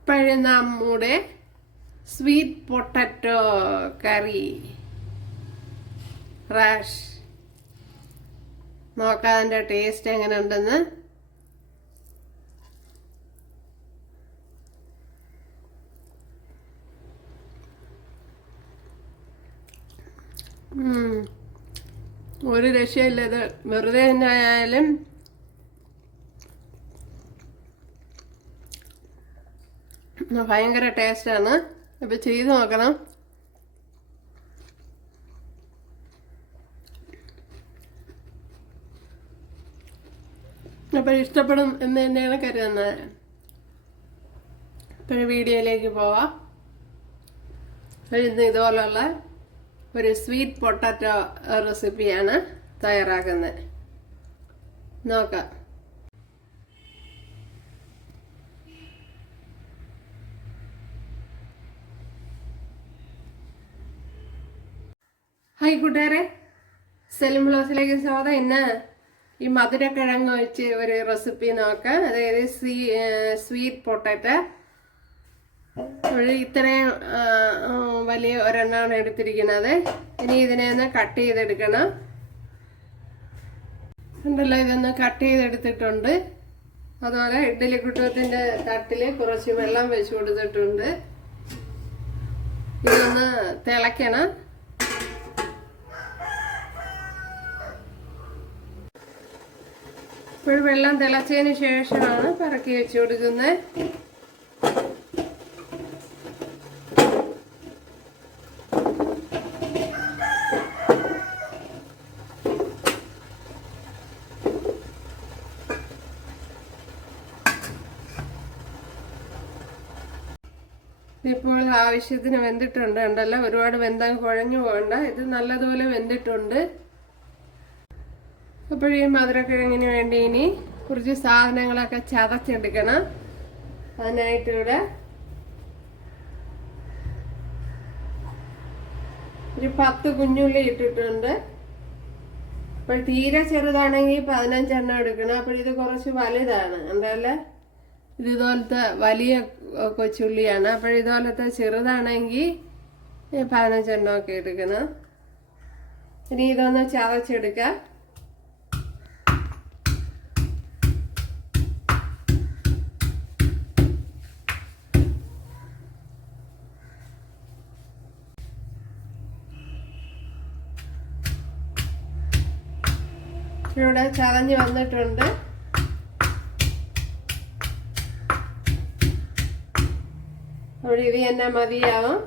ഇപ്പോഴും നമ്മുടെ sweet potato കറി rash നോക്കാം അതിൻ്റെ ടേസ്റ്റ് എങ്ങനെ ഉണ്ടെന്ന്. ഒരു രക്ഷയില്ല. ഇത് വെറുതെ തന്നെ ആയാലും ഭയങ്കര ടേസ്റ്റാണ്. അപ്പം ചെയ്ത് നോക്കണം. അപ്പോൾ ഇഷ്ടപ്പെടും എന്ന് തന്നെയാണ് കരുതുന്നത്. അപ്പോൾ വീഡിയോയിലേക്ക് പോവാം. ഇന്ന് ഇതുപോലുള്ള ഒരു സ്വീറ്റ് പൊട്ടാറ്റോ റെസിപ്പിയാണ് തയ്യാറാക്കുന്നത്. നോക്കാം. ഹായ് കൂട്ടുകാരെ, സെലിം ബ്ലോസിലേക്ക് സ്വാഗതം. ഇന്ന് ഈ മധുരക്കിഴങ്ങ് വെച്ച് ഒരു റെസിപ്പി നോക്കാം. അതായത് സ്വീറ്റ് പൊട്ടാറ്റോ. ഇത്രയും വലിയ ഒരെണ്ണമാണ് എടുത്തിരിക്കുന്നത്. ഇനി ഇതിനെ ഒന്ന് കട്ട് ചെയ്തെടുക്കണം. ഉണ്ടല്ലോ, ഇതൊന്ന് കട്ട് ചെയ്തെടുത്തിട്ടുണ്ട്. അതുപോലെ ഇഡ്ഡലി കുട്ടകത്തിൻ്റെ തട്ടിൽ കുറച്ച് വെള്ളം വെച്ച് കൊടുത്തിട്ടുണ്ട്. ഇതൊന്ന് തിളയ്ക്കണം. ഇപ്പോൾ വെള്ളം തിളച്ചതിന് ശേഷമാണ് പറക്കി വെച്ച് കൊടുക്കുന്നത്. ഇപ്പോൾ ആവശ്യത്തിന് വെന്തിട്ടുണ്ട്. ഉണ്ടല്ലോ, ഒരുപാട് വെന്തം കുഴഞ്ഞു പോകണ്ട. ഇത് നല്ലതുപോലെ വെന്തിട്ടുണ്ട്. അപ്പോൾ ഈ മധുരക്കിഴങ്ങിന് വേണ്ടി ഇനി കുറച്ച് സാധനങ്ങളൊക്കെ ചതച്ചെടുക്കണം. അതിനായിട്ടിവിടെ ഒരു 10 കുഞ്ഞുള്ളി ഇട്ടിട്ടുണ്ട്. അപ്പോൾ തീരെ ചെറുതാണെങ്കിൽ 15 എണ്ണം എടുക്കണം. അപ്പോൾ ഇത് കുറച്ച് വലുതാണ്. എന്തായാലും ഇതുപോലത്തെ വലിയ കൊച്ചുള്ളിയാണ്. അപ്പോൾ ഇതുപോലത്തെ ചെറുതാണെങ്കിൽ 15 എണ്ണമൊക്കെ എടുക്കണം. ഇനി ഇതൊന്ന് ചതച്ചെടുക്കാം. ഇവിടെ ചതഞ്ഞ് വന്നിട്ടുണ്ട്. അവിടെ ഇത് തന്നെ മതിയാവും.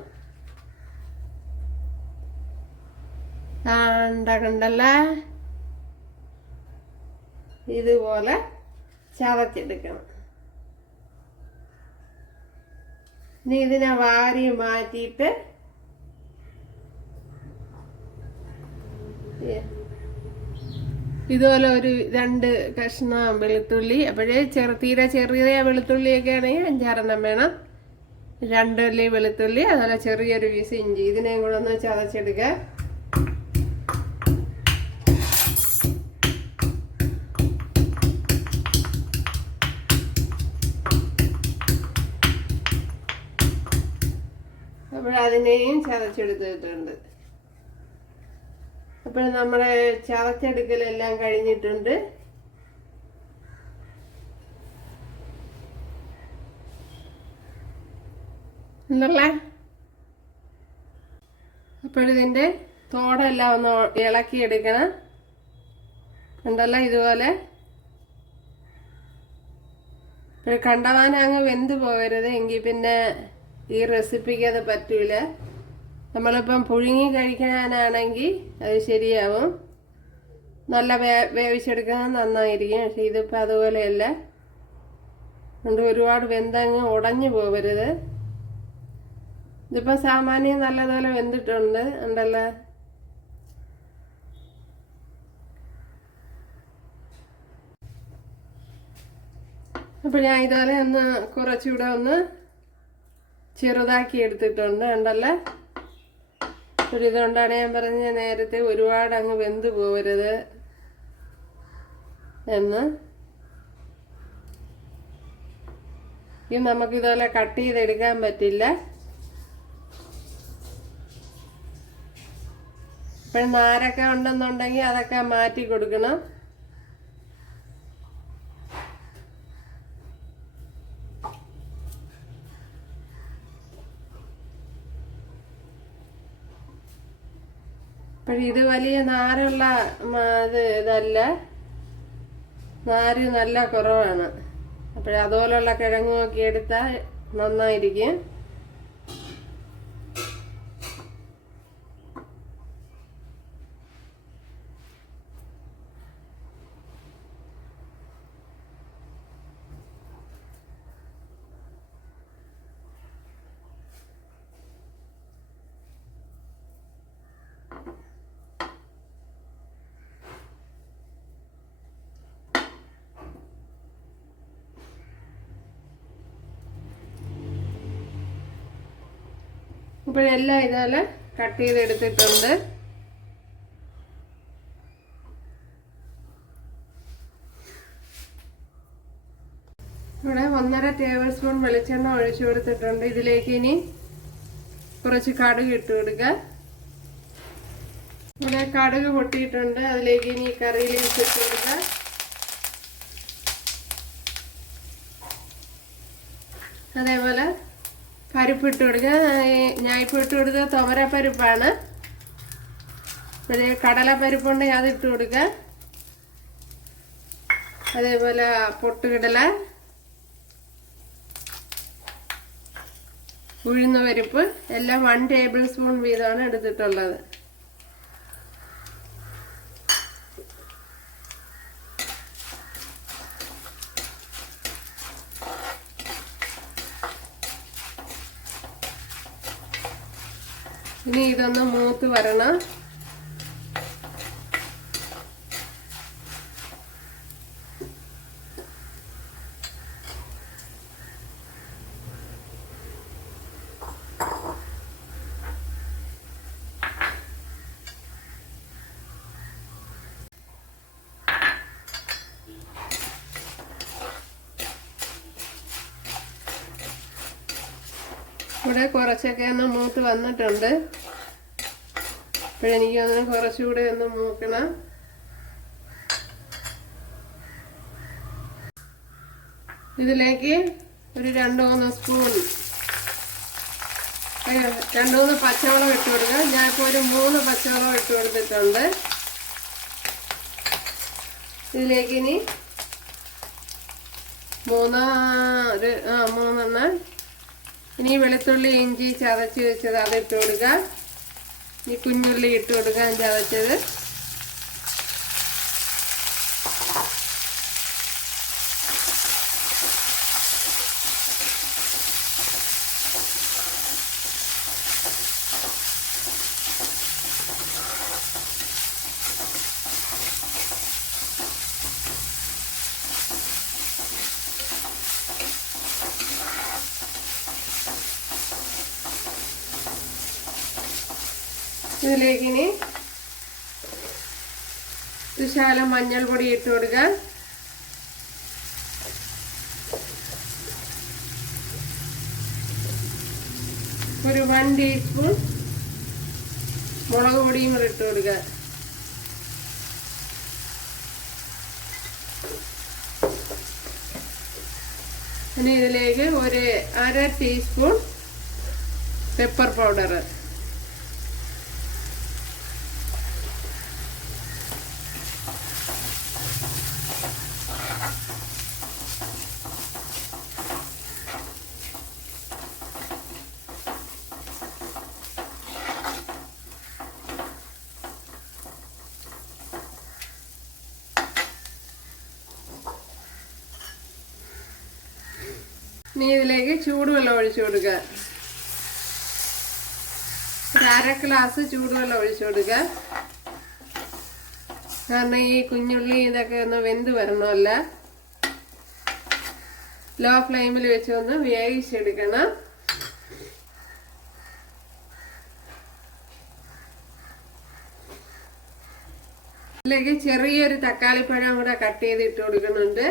കണ്ടല്ല, ഇതുപോലെ ചതച്ചെടുക്കണം. ഇനി ഇതിനെ വാരി മാറ്റിയിട്ട് ഇതുപോലെ ഒരു 2 കഷ്ണം വെളുത്തുള്ളി. അപ്പോഴേ തീരെ ചെറിയ വെളുത്തുള്ളിയൊക്കെ ആണെങ്കിൽ 5-6 എണ്ണം വേണം. 2 അല്ലി വെളുത്തുള്ളി, അതുപോലെ ചെറിയൊരു പീസ് ഇഞ്ചി. ഇതിനെയും കൂടെ ഒന്ന് ചതച്ചെടുക്കുക. അപ്പോഴതിനെയും ചതച്ചെടുത്തിട്ടുണ്ട്. അപ്പോൾ നമ്മുടെ ചതച്ചെടുക്കലെല്ലാം കഴിഞ്ഞിട്ടുണ്ട്. എന്നല്ലേ, അപ്പോഴിതിൻ്റെ തോടെല്ലാം ഒന്ന് ഇളക്കിയെടുക്കണം. ഉണ്ടല്ലോ, ഇതുപോലെ കണ്ടവാനങ്ങ് വെന്ത് പോകരുത്. എങ്കിൽ പിന്നെ ഈ റെസിപ്പിക്ക് അത് പറ്റൂല. നമ്മളിപ്പം പുഴുങ്ങി കഴിക്കാനാണെങ്കിൽ അത് ശരിയാവും. നല്ല വേവിച്ചെടുക്കാൻ നന്നായിരിക്കും. പക്ഷെ ഇതിപ്പോൾ അതുപോലെയല്ല. അതുകൊണ്ട് ഒരുപാട് വെന്തങ്ങ് ഉടഞ്ഞു പോകരുത്. ഇതിപ്പോൾ സാമാന്യം നല്ലതുപോലെ വെന്തിട്ടുണ്ട്. ഉണ്ടല്ലോ, അപ്പോൾ ഞാൻ ഇതുപോലെ ഒന്ന് കുറച്ചുകൂടെ ഒന്ന് ചെറുതാക്കി എടുത്തിട്ടുണ്ട്. ഉണ്ടല്ലോ, ഇതുകൊണ്ടാണ് ഞാൻ പറഞ്ഞ നേരത്തെ ഒരുപാട് അങ്ങ് വെന്ത് പോകരുത് എന്ന്. നമുക്ക് ഇതുപോലെ കട്ട് ചെയ്തെടുക്കാൻ പറ്റില്ല. ഇപ്പം നാരൊക്കെ ഉണ്ടെന്നുണ്ടെങ്കിൽ അതൊക്കെ മാറ്റി കൊടുക്കണം. ഇത് വലിയ നാരുള്ള ഇതല്ല, നാര് നല്ല കുറവാണ്. അതുപോലുള്ള കിഴങ്ങ് നോക്കി എടുത്താൽ നന്നായിരിക്കും. ഇപ്പോഴെല്ലാം ഇതുപോലെ കട്ട് ചെയ്തെടുത്തിട്ടുണ്ട്. ഇവിടെ 1.5 ടേബിൾ സ്പൂൺ വെളിച്ചെണ്ണ ഒഴിച്ചു കൊടുത്തിട്ടുണ്ട്. ഇതിലേക്ക് ഇനി കുറച്ച് കടുക് ഇട്ട് കൊടുക്കുക. ഇവിടെ കടുക് പൊട്ടിയിട്ടുണ്ട്. അതിലേക്ക് ഇനി കറി ലീവ്സ് ഇട്ട് കൊടുക്കുക. അതേപോലെ പരിപ്പ് ഇട്ട് കൊടുക്കുക. ഞാൻ ഇപ്പോൾ ഇട്ട് കൊടുക്കുക തുവരപ്പരിപ്പാണ്. കടലപ്പരിപ്പുണ്ടെങ്കിൽ അത് ഇട്ട് കൊടുക്കുക. അതേപോലെ പൊട്ടുകടല, ഉഴുന്ന പരിപ്പ് എല്ലാം 1 ടേബിൾ സ്പൂൺ വീതമാണ് എടുത്തിട്ടുള്ളത്. ഇനി ഇതൊന്ന് മൂത്ത് വരണം. ഇവിടെ കുറച്ചൊക്കെ ഒന്ന് മൂത്ത് വന്നിട്ടുണ്ട്. ഇപ്പോഴെനിക്കൊന്ന് കുറച്ചുകൂടെ ഒന്ന് മൂക്കണം. ഇതിലേക്ക് ഒരു 2-3 സ്പൂൺ 2-3 പച്ചമുളക് ഇട്ട് കൊടുക്കുക. ഞാനിപ്പോൾ ഒരു 3 പച്ചമുളക് ഇട്ട് കൊടുത്തിട്ടുണ്ട്. ഇതിലേക്ക് ഇനി 3 ഇനി വെളുത്തുള്ളി ഇഞ്ചി ചതച്ച് വെച്ചത് അത് ഇട്ട് കൊടുക്കുക. ഈ കുഞ്ഞുള്ളി ഇട്ട് കൊടുക്കാൻ ചതച്ചത്. ഇതിലേക്ക് ഇനി ശകലം മഞ്ഞൾപ്പൊടി ഇട്ട് കൊടുക്കുക. ഒരു 1 ടീസ്പൂൺ മുളക് പൊടിയും കൂടെ ഇട്ട് കൊടുക്കുക. ഇനി ഇതിലേക്ക് ഒരു 1/2 ടീസ്പൂൺ പെപ്പർ പൗഡർ. ഇനി ഇതിലേക്ക് ചൂടുവെള്ളം ഒഴിച്ചു കൊടുക്കുക. ഒരു 1/2 ഗ്ലാസ് ചൂടുവെള്ളം ഒഴിച്ചു കൊടുക്കുക. കാരണം ഈ കുഞ്ഞുള്ളി ഇതൊക്കെ ഒന്ന് വെന്ത് വരണമല്ല. ലോ ഫ്ലെയിമിൽ വെച്ച് ഒന്ന് വേവിച്ചെടുക്കണം. ഇതിലേക്ക് ചെറിയൊരു തക്കാളിപ്പഴം കൂടെ കട്ട് ചെയ്ത് ഇട്ട് കൊടുക്കുന്നുണ്ട്.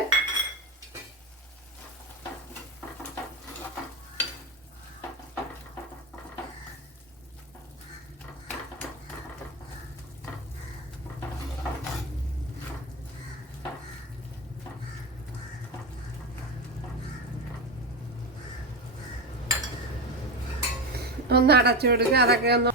ഒന്ന് അടച്ചു കൊടുക്കുക. അതൊക്കെ ഒന്ന്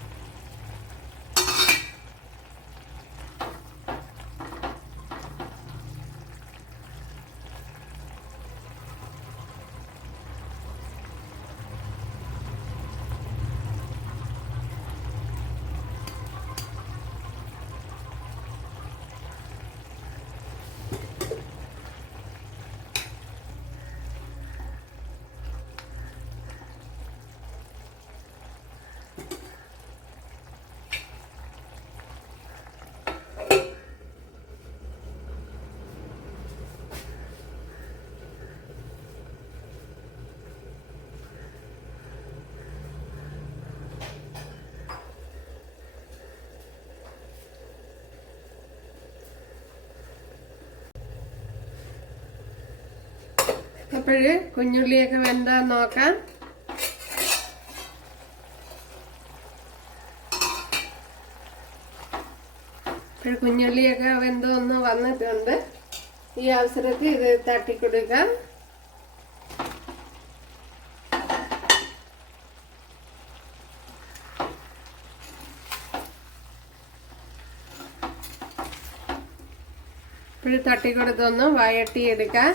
അപ്പോഴ് കുഞ്ഞുള്ളിയൊക്കെ വെന്താന്ന് നോക്കാം. അപ്പോൾ കുഞ്ഞുള്ളിയൊക്കെ വെന്തോന്ന് വന്നിട്ടുണ്ട്. ഈ അവസരത്തിൽ ഇത് തട്ടിക്കൊടുക്കാം. ഇപ്പോൾ തട്ടിക്കൊടുത്തൊന്ന് വഴട്ടിയെടുക്കാം.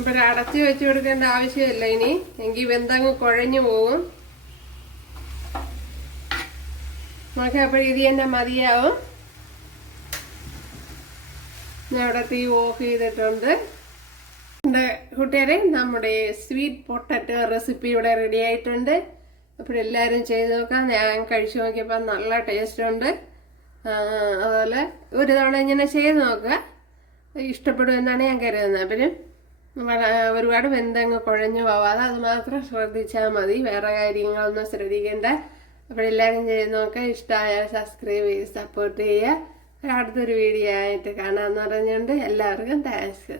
അപ്പോൾ അടച്ച് വെച്ച് കൊടുക്കേണ്ട ആവശ്യമില്ല ഇനി, എങ്കിൽ വെന്തങ്ങ് കുഴഞ്ഞു പോകും. നമുക്ക് അപ്പോൾ ഇത് തന്നെ മതിയാവും. ഞാൻ ഇവിടെ തീ ഓഫ് ചെയ്തിട്ടുണ്ട്. കൂട്ടുകാരെ, നമ്മുടെ സ്വീറ്റ് പൊട്ടറ്റോ റെസിപ്പി ഇവിടെ റെഡി ആയിട്ടുണ്ട്. അപ്പോൾ എല്ലാവരും ചെയ്ത് നോക്കാം. ഞാൻ കഴിച്ചു നോക്കിയപ്പോൾ നല്ല ടേസ്റ്റ് ഉണ്ട്. അതുപോലെ ഒരു തവണ ഇങ്ങനെ ചെയ്ത് നോക്കുക, ഇഷ്ടപ്പെടുമെന്നാണ് ഞാൻ കരുതുന്നത്. പിന്നെ ഒരുപാട് വെന്തങ്ങ് കുഴഞ്ഞു പോവാതെ അത് മാത്രം ശ്രദ്ധിച്ചാൽ മതി, വേറെ കാര്യങ്ങളൊന്നും ശ്രദ്ധിക്കേണ്ട. അപ്പോൾ എല്ലാവരും ചെയ്ത് നോക്കുക. ഇഷ്ടമായാൽ സബ്സ്ക്രൈബ് ചെയ്ത് സപ്പോർട്ട് ചെയ്യുക. അടുത്തൊരു വീഡിയോ ആയിട്ട് കാണാമെന്ന് പറഞ്ഞുകൊണ്ട് എല്ലാവർക്കും താങ്ക്സ്.